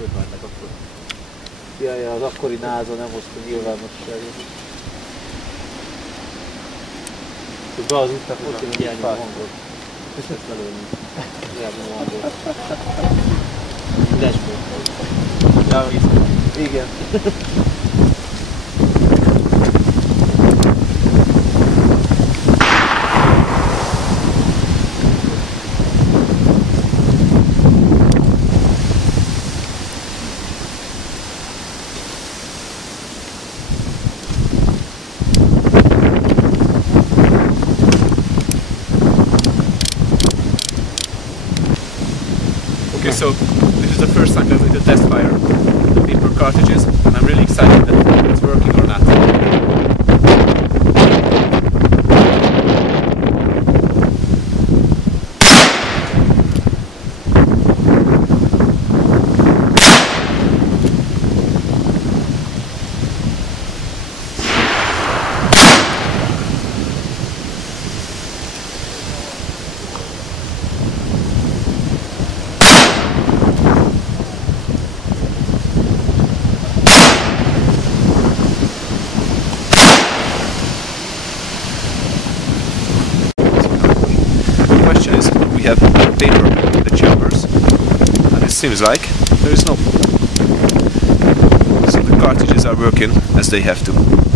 Kötölnek akkor. Jaj, az akkori NASA nem hozta nyilvánosságot. Hogy beazudtak, ott jön hiányú hangot. És ezt belőlünk. Hiányú hangot. Dashboard. Ja, Igen. Okay, so this is the first time that we did test fire the paper cartridges, and I'm really excited that it's working or not. We have paper in the chambers, and it seems like there is no. So the cartridges are working as they have to.